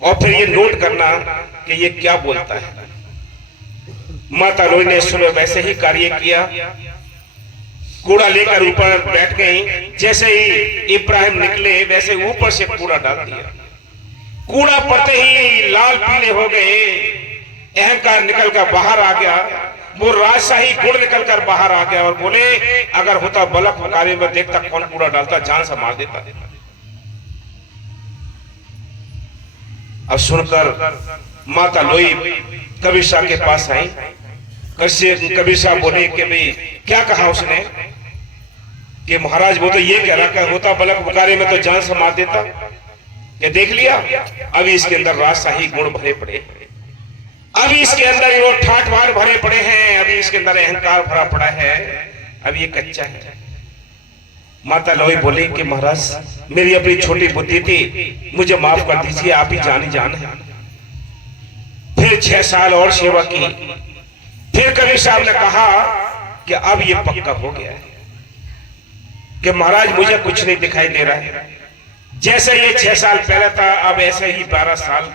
और फिर ये नोट करना कि ये क्या बोलता है। माता लोई ने सुबह वैसे ही कार्य किया, कूड़ा लेकर ऊपर बैठ गई। जैसे ही इब्राहिम निकले वैसे ऊपर से कूड़ा डाल दिया। कूड़ा पड़ते ही लाल पीले हो गए, अहंकार निकलकर बाहर आ गया, वो राजशाही गुण निकलकर बाहर आ गया, और बोले अगर होता बलक मुकाबले में देखता कौन कूड़ा डालता, जान से मार देता। अब सुनकर माता लोई कबीर साहब के पास आई। कबीर साहब बोले कि भाई क्या कहा उसने? कि महाराज वो तो ये कह रहा कि होता बलक मुकाबले में तो जान से मार देता। ये देख लिया, अभी इसके अंदर राजशाही गुण भरे पड़े, अभी इसके अंदर वो ठाट वार भरे पड़े हैं, अभी इसके अंदर अहंकार भरा पड़ा है, अभी ये कच्चा है। माता लोई बोली कि महाराज मेरी अपनी छोटी बुद्धि थी, मुझे माफ कर दीजिए, आप ही जान है। फिर 6 साल और सेवा की। फिर कबीर साहब ने कहा कि अब ये पक्का हो गया है कि महाराज मुझे कुछ नहीं दिखाई दे रहा है, जैसे ये 6 साल पहले था अब ऐसे ही 12 साल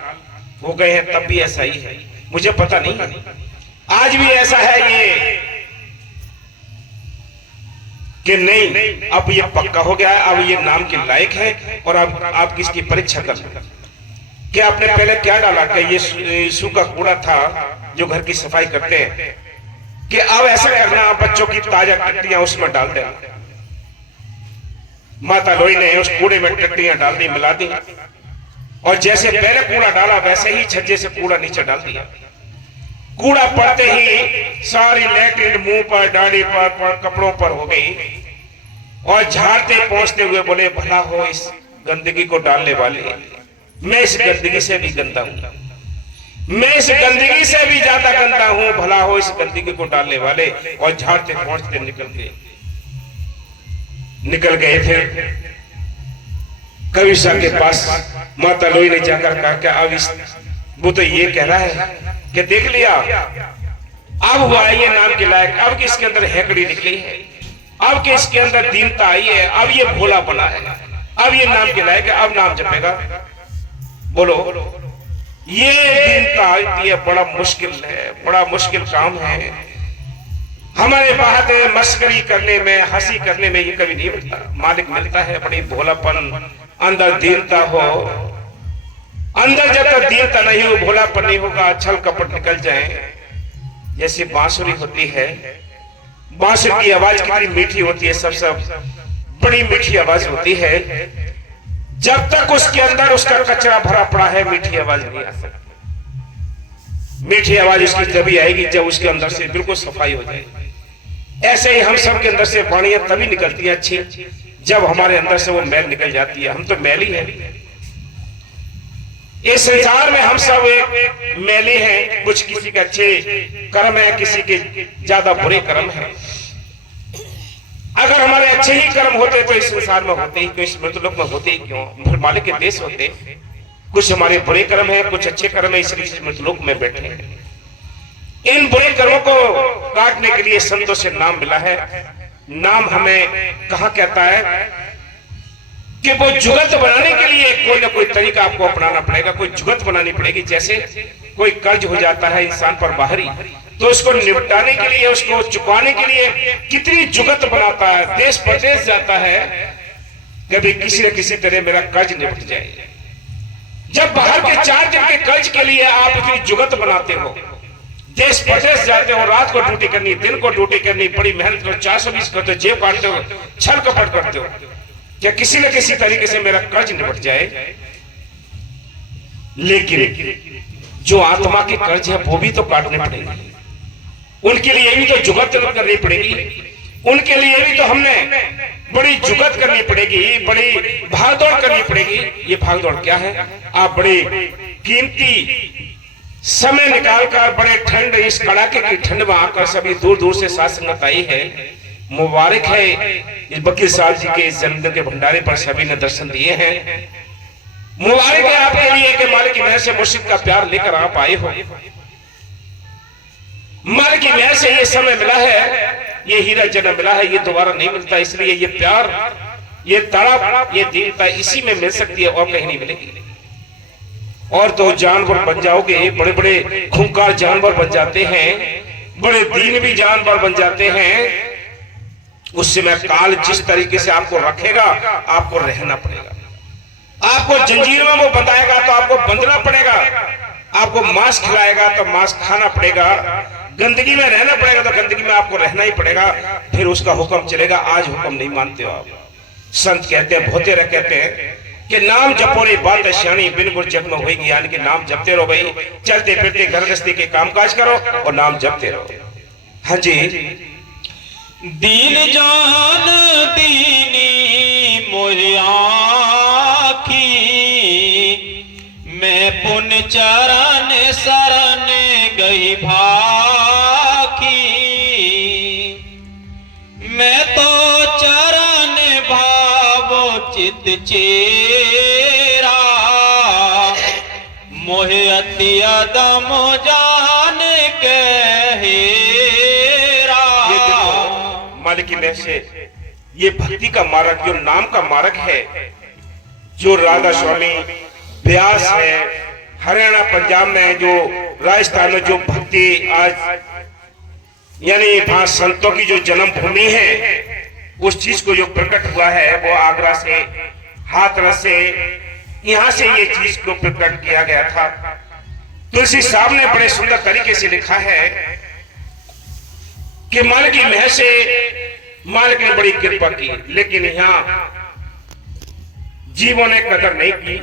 हो गए हैं, तब भी ऐसा ही है, मुझे पता नहीं आज भी ऐसा है ये कि नहीं, अब ये पक्का हो गया है, अब ये नाम के लायक है। और अब आप किसकी परीक्षा कर लो कि आपने पहले क्या डाला, कि ये सूखा कूड़ा था जो घर की सफाई करते हैं, कि अब ऐसा करना बच्चों की ताजा टट्टियां उसमें डाल देना। माता लोई ने उस कूड़े में टट्टियां डाल दी, मिला दी, और जैसे पहले कूड़ा डाला वैसे ही छज्जे से कूड़ा नीचे डाल दिया। कूड़ा पड़ते ही सारी लैट्रिन मुंह पर, दाढ़ी पर, कपड़ों पर हो गई, और झाड़ते पहुंचते हुए बोले, भला हो इस गंदगी को डालने वाले, मैं इस गंदगी से भी गंदा हूं, मैं इस गंदगी से भी ज्यादा गंदा हूं, भला हो इस गंदगी को डालने वाले। और झाड़ते पहुंचते निकल गए। फिर कवि साहब के पास माता लोई ने जाकर कहा, क्या अब इस वो तो ये कह रहा है कि देख लिया, अब हुआ ये नाम के लायक, अब कि इसके अंदर हैकड़ी निकली है, अब कि इसके अंदर दीनता आई है, अब ये भोला बना है, अब ये नाम के लायक है, अब नाम जपेगा। बोलो, ये दीनता आती है, बड़ा मुश्किल है, बड़ा मुश्किल काम है। हमारे बात मस्करी करने में, हंसी करने में ये कभी नहीं मिलता, मालिक मिलता है बड़ी भोलापन, अंदर दीनता हो। अंदर जब तक दीनता नहीं हो, भोलापन नहीं होगा, छल कपट निकल जाए। जैसे बांसुरी होती है, बांसुरी की आवाज कितनी मीठी होती है, सबसे बड़ी मीठी आवाज होती है। जब तक उसके अंदर उसका कचरा भरा पड़ा है, मीठी आवाज नहीं आ सकती। मीठी आवाज उसकी तभी आएगी जब उसके अंदर से बिल्कुल सफाई हो जाएगी। ऐसे ही हम सब के अंदर से वाणियां तभी निकलती है अच्छी, जब हमारे अंदर से वो मैल निकल जाती है। हम तो मैली हैं, इस संसार में हम सब एक मैली हैं। कुछ किसी के अच्छे कर्म है, किसी के ज्यादा बुरे कर्म है। अगर हमारे अच्छे ही कर्म होते तो इस संसार में होते ही, तो इस मृतलोक में होते ही क्यों, फिर मालिक के देश होते। कुछ हमारे बुरे कर्म है, कुछ अच्छे कर्म है, इसलिए मृतलोक में बैठे हैं। इन बुरे कर्मों को काटने के लिए संतों से नाम मिला है। नाम हमें कहा कहता है कि वो जुगत बनाने के लिए कोई ना कोई तरीका आपको अपनाना पड़ेगा, कोई जुगत बनानी पड़ेगी। जैसे कोई कर्ज हो जाता है इंसान पर बाहरी, तो उसको निपटाने के लिए, उसको चुकाने के लिए कितनी जुगत बनाता है, देश प्रदेश जाता है, कभी किसी न किसी तरह मेरा कर्ज निपट जाए। जब बाहर के 4 दिन के कर्ज के लिए आप इतनी जुगत बनाते हो, देश प्रदेश जाते हो, रात को ड्यूटी करनी, दिन को ड्यूटी करनी, बड़ी मेहनत करो, 420 करते हो, जेब काटते हो, छल कपट करते हो, क्या किसी न किसी तरीके से मेरा कर्ज निपट जाए। लेकिन जो आत्मा के कर्ज है वो भी तो काटने पड़ेंगे, उनके लिए भी तो जुगत करनी पड़ेगी, उनके लिए भी तो हमने बड़ी जुगत करनी पड़ेगी, बड़ी भागदौड़ करनी पड़ेगी। ये भागदौड़ क्या है? आप बड़े कीमती समय निकालकर, बड़े ठंड, इस कड़ाके की ठंड में आकर सभी दूर दूर से साथ संगत आई है। मुबारक है इस वकील साहब जी के इस जन्मदिन के भंडारे पर सभी ने दर्शन दिए हैं। मुबारक है आपके लिए कि मालिक की मेहर से मुर्शिद का प्यार लेकर आप आए हो। मालिक की मेहर से ये समय मिला है, ये हीरा जन्म मिला है, ये दोबारा नहीं मिलता। इसलिए ये प्यार, ये तड़प, ये दीनता इसी में मिल सकती है और कहीं नहीं मिलेगी। और तो जानवर बन जाओगे, बड़े बड़े खूंखार जानवर बन जाते हैं, बड़े दीन भी जानवर बन जाते हैं। उस समय काल जिस तरीके से आपको रखेगा, आपको रहना पड़ेगा। आपको जंजीर में वो बंधाएगा तो आपको बंधना पड़ेगा, आपको मांस खिलाएगा तो मांस खाना पड़ेगा, गंदगी में रहना पड़ेगा तो गंदगी में आपको रहना ही पड़ेगा। फिर उसका हुक्म चलेगा। आज हुक्म नहीं मानते हो आप। संत कहते हैं, बहुतेरे कहते हैं कि नाम जपो रे बात श्याणी, बिन गुर जग में होगी। यानी कि नाम जपते रहो भाई, चलते फिरते घर गृहस्थी के कामकाज करो और नाम जपते रहो। हाँ जी। दीन जान दीनी मोरे आखी, मैं पुन चरण शरण गई भाखी। मैं तो चरण भावो चित चेरा, मोहे अति अदम जान कहे। मालिक की मेहर से ये भक्ति का मार्ग, जो नाम का मार्ग है, जो राधा स्वामी व्यास है, हरियाणा पंजाब में, जो राजस्थान में जो भक्ति आज यानी वहां संतों की जो जन्मभूमि है, उस चीज को जो प्रकट हुआ है वो आगरा से, हाथरस से, यहां से ये चीज को प्रकट किया गया था। तुलसी साहब ने बड़े सुंदर तरीके से लिखा है कि मालिक की मेहर से मालिक ने बड़ी कृपा की। लेकिन यहाँ जीवों ने कदर नहीं की,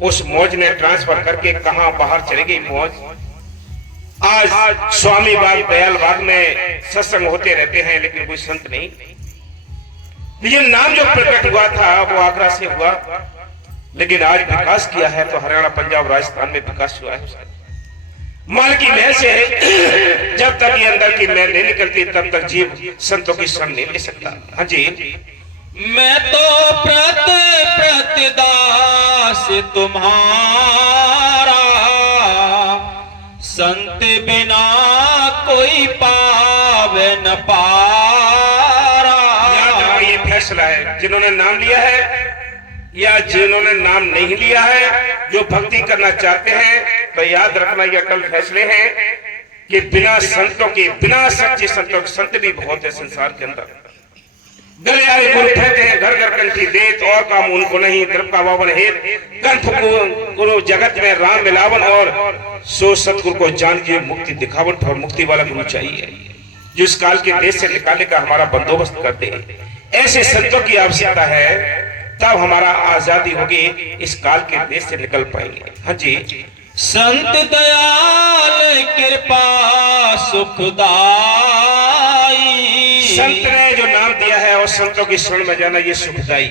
उस मौज ने ट्रांसफर करके कहां बाहर चली गई मौज। आज स्वामी बाग दयाल बाग में सत्संग होते रहते हैं लेकिन कोई संत नहीं। ये नाम जो प्रकट हुआ था वो आगरा से हुआ, लेकिन आज विकास किया है तो हरियाणा पंजाब राजस्थान में विकास हुआ है। माल की महल से है, जब तक ये अंदर की महल नहीं निकलती तब तक जीव संतों की शरण नहीं ले सकता। हाँ जी, मैं तो प्रतिदास तुम्हारा, संत बिना कोई पावे न पारा। ये फैसला है, जिन्होंने नाम लिया है या जिन्होंने नाम नहीं लिया है, जो भक्ति करना चाहते हैं तो याद रखना ये अटल फैसले हैं कि बिना संतों के, बिना सच्चे संतों के, संत भी बहुत है संसार के अंदर। गलियारे गुरु कहते हैं घर घर कंठी देत, और काम उनको नहीं द्रव का वावन हेत, कंठ गुरु जगत में राम मिलावन, और सो सतगुरु को जान के मुक्ति दिखावन। और मुक्ति वाला गुरु चाहिए जो इस काल के देश से निकालने का हमारा बंदोबस्त करते हैं। ऐसे संतों की आवश्यकता है, तब हमारा आजादी होगी, इस काल के देश से निकल पाएंगे। हाँ जी, संत दयाल कृपा सुखदाई, संत ने जो नाम दिया है और संतों की शरण में जाना ये सुखदाई।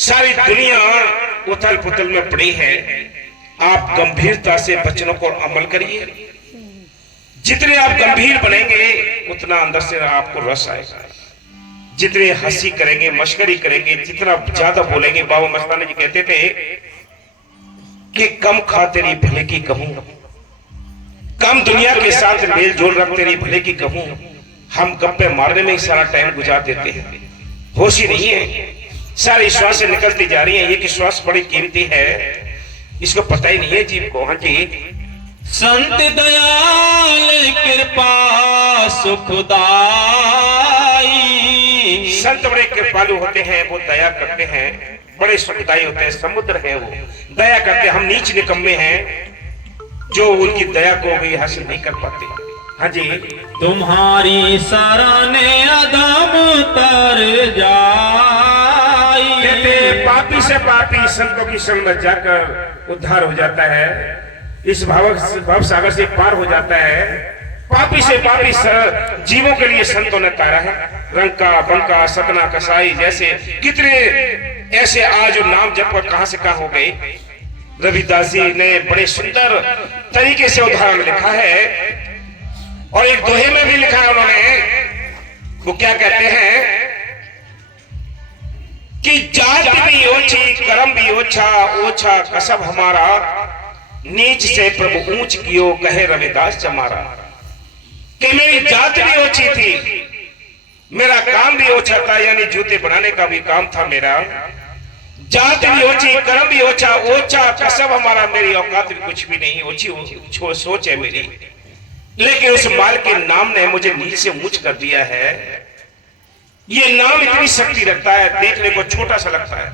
सारी दुनिया उथल पुथल में पड़ी है, आप गंभीरता से वचनों को अमल करिए। जितने आप गंभीर बनेंगे उतना अंदर से आपको रस आएगा। जितने हंसी करेंगे, मश्करी करेंगे, जितना ज्यादा बोलेंगे, बाबा मस्ताना जी कहते थे कि कम खा तेरी भले की कहूं, कम दुनिया के साथ मेल जोल रख तेरी भले की कहूं। हम गप्पे मारने में ही सारा टाइम गुजार देते हैं, होश ही नहीं है, सारी श्वास निकलती जा रही है। ये कि श्वास बड़ी कीमती है, इसको पता ही नहीं है जीव को। हाँ जी, संत दयाल कृपा सुखदाई, संत बड़े कृपालु होते हैं, वो दया करते हैं, बड़े सुखदाई होते हैं। समुद्र है वो, दया करते हैं। हम नीच निकम्मे हैं जो उनकी दया को भी हासिल नहीं कर पाते। हाँ जी, तुम्हारी सराहने अदम तर जाई, कहते पापी से पापी संतों की शरण में जाकर उद्धार हो जाता है, इस भाव सागर से पार हो जाता है। पापी से पापी जीवों के लिए संतों ने तारा है। रंका बंका सतना कसाई जैसे कितने ऐसे आज नाम जब पर कहां से कहां हो गए। रविदास जी ने बड़े सुंदर तरीके से उदाहरण लिखा है, और एक दोहे में भी लिखा है उन्होंने। वो क्या कहते हैं कि जात भी ओछी कर्म भी ओछा, ओछा कसब हमारा, नीच से प्रभु ऊंच कियो कहे रविदास चमारा। कि मेरी जात भी ओछी थी, मेरा काम भी ओछा था, यानी जूते बनाने का भी काम था मेरा। जात भी ओछी कर्म भी ओछा, ओछा कसब हमारा, मेरी औकात भी कुछ भी नहीं, ओछी सोच है मेरी। लेकिन उस माल के नाम ने मुझे नीच से ऊंच कर दिया है। ये नाम इतनी शक्ति रखता है, देखने को छोटा सा लगता है।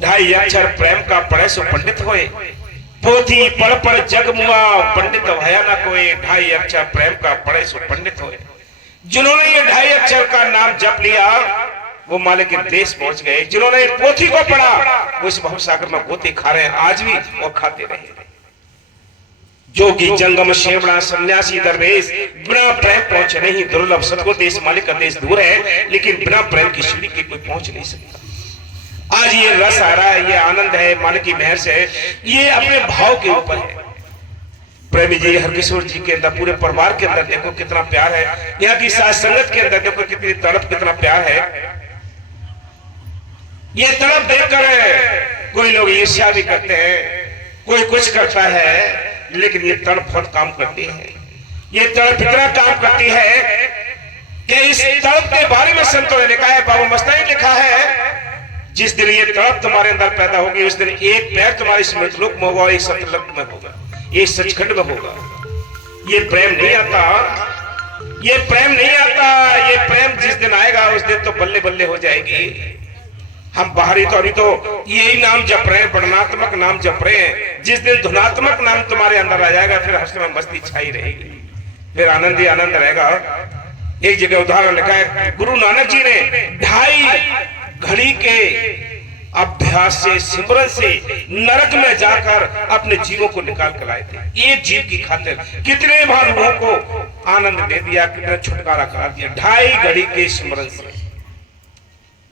2.5 अक्षर प्रेम का पढ़े सो पंडित होए, पोथी पढ़ पढ़ जग मुआ, पंडित भया ना कोई। 2.5 अक्षर प्रेम का पढ़े सो पंडित होए। जिन्होंने ये 2.5 अक्षर का नाम जप लिया वो मालिक के देश पहुंच गए। जिन्होंने पोथी को पढ़ा वो इस भवसागर में गोते खा रहे हैं आज भी और खाते रहे। जोगी जंगम शेवड़ा सन्यासी दरवेश बिना प्रेम पहुंचे नहीं, दुर्लभ। सतगुरु देश मालिक का देश दूर है, लेकिन बिना प्रेम की सीढ़ी के कोई पहुंच नहीं सकता। आज ये रस आ रहा है, ये आनंद है मालिक की मेहर से, ये अपने भाव के ऊपर है। प्रेमी जी हरकिशोर जी के अंदर, पूरे परिवार के अंदर देखो कितना प्यार है। यहाँ की साथ संगत के अंदर देखो कितनी तड़प, कितना प्यार है। ये तड़प देखकर कोई लोग ईर्ष्या भी करते हैं, कोई कुछ करता है, लेकिन ये तड़प बहुत काम करती है। ये तड़प इतना काम करती है कि इस तड़प के बारे में संतों ने लिखा है, बाबा मस्तानी लिखा है, जिस दिन ये तड़प तुम्हारे अंदर पैदा होगी उस दिन एक पैर तुम्हारे स्मृतलोक में होगा, एक सतलोक में होगा, एक सचखंड में होगा। ये प्रेम नहीं आता, ये प्रेम नहीं आता। ये प्रेम जिस दिन आएगा उस दिन तो बल्ले बल्ले हो जाएगी। हम बाहरी तो अभी तो यही नाम जप रहे हैं, वर्णात्मक नाम जप रहे हैं। जिस दिन धुनात्मक नाम तुम्हारे अंदर आ जाएगा फिर हर्ष में मस्ती छाई रहेगी, फिर आनंद ही आनंद रहेगा। एक जगह उदाहरण लिखा है, गुरु नानक जी ने 2.5 घड़ी के अभ्यास से, सिमरन से नरक में जाकर अपने जीवों को निकाल कर लाए थे। एक जीव की खातिर कितने बार लोगों को आनंद दे दिया, कितना छुटकारा करा दिया 2.5 घड़ी के सिमरन से।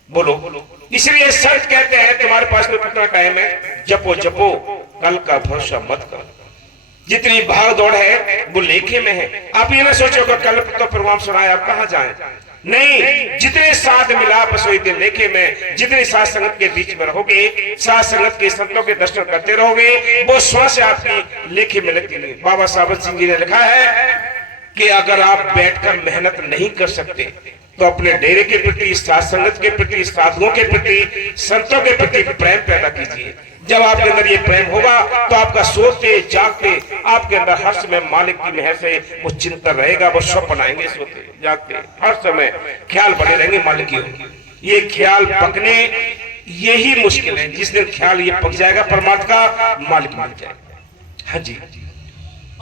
बोलो, इसलिए संत कहते हैं तुम्हारे पास में कितना टाइम है, जपो जपो कल का भरोसा मत करो। जितनी भाग दौड़ है वो लेखे में है। आप ये ना सोचो कि कल तो प्रोग्राम सुनाया, आप कहां जाएं। नहीं, जितने साथ मिला बस वही दिन लेखे में। जितने साथ संगत के बीच में रहोगे, साथ संगत के संतों के दर्शन करते रहोगे, वो स्व से आपकी लेखे में लगती नहीं। बाबा सावन सिंह जी ने लिखा है कि अगर आप बैठकर मेहनत नहीं कर सकते तो अपने डेरे के प्रति, साथ संगत के प्रति, साधुओं के प्रति, संतों के प्रति प्रेम पैदा कीजिए। जब आपके अंदर ये प्रेम होगा तो आपका सोते जागते आपके अंदर हर समय मालिक की मेहर से वो चिंतन रहेगा। वो स्वप्न आएंगे, सोते जागते हर समय ख्याल बने रहेंगे मालिक की। ये ख्याल पकने यही मुश्किल है। जिस दिन ख्याल ये पक जाएगा परमात्मा का, मालिक मिल जाएगा। हाँ जी।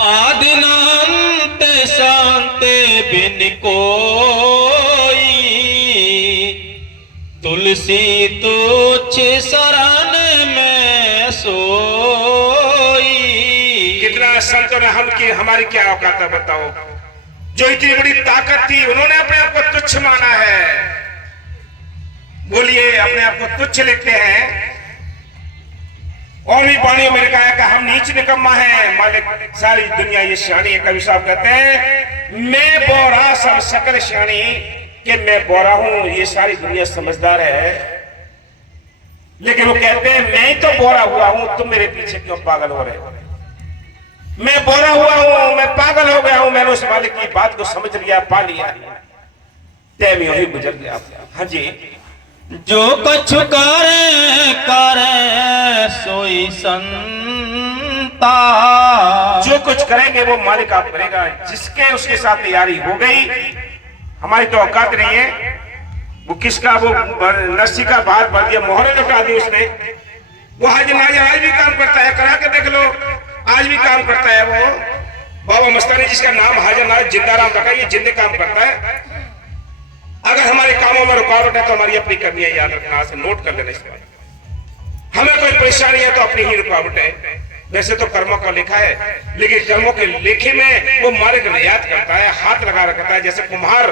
आदिनांत शांति बिन कोई, तुलसी तुच्छ शरण में सोई। कितना संतों ने हम की हमारी क्या औकात है बताओ। जो इतनी बड़ी ताकत थी उन्होंने अपने आप को तुच्छ माना है। बोलिए, अपने आप को तुच्छ लिखते हैं। और भी वाणियों में लिखा है कि हम नीच निकम्मा है, मालिक सारी दुनिया ये शानी है। कवि साहब कहते हैं मैं बोरा सब सकल शानी, कि मैं बोरा हूं ये सारी दुनिया समझदार है। लेकिन वो कहते हैं मैं ही तो बोरा हुआ हूं, तुम मेरे पीछे क्यों पागल हो रहे हो। मैं बोरा हुआ हूं, मैं पागल हो गया हूं, मैंने उस मालिक की बात को समझ लिया, पा लिया, तैम ही गुजर गया। हाँ जी। जो कछु करे करे सोई संता, जो कुछ करेंगे वो मालिक आप करेगा। जिसके उसके साथ तैयारी हो गई, हमारी तो औकात नहीं है। वो किसका वो लस्सी का बाहर भर दिया, मोहरे लौटा दी उसने। वो हाजिर नाजिर आज भी काम करता है, करा के देख लो, आज भी काम करता है। वो बाबा मस्तानी जिसका नाम हाजिर नाजिर जिंदा राम रखा, ये जिंदे काम करता है। अगर हमारे कामों में रुकावट है तो हमारी अपनी कमियां याद रखना, से नोट कर लेना। इसके बाद हमें कोई परेशानी है तो अपनी ही रुकावट है। वैसे तो कर्मों का लिखा है, लेकिन कर्मों के लेखे में वो मालिक याद करता है, हाथ लगा रखता है। जैसे कुम्हार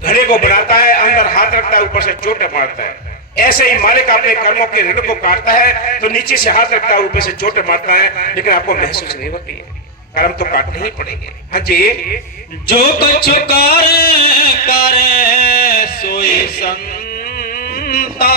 घड़े को बनाता है, अंदर हाथ रखता है, ऊपर से चोटें मारता है। ऐसे ही मालिक अपने कर्मों के ऋण को काटता है तो नीचे से हाथ रखता है, ऊपर से चोटें मारता है, लेकिन आपको महसूस नहीं होती है। कर्म तो काटने ही पड़ेंगे। हाँ जी। जो कछु करे करे सोई संता,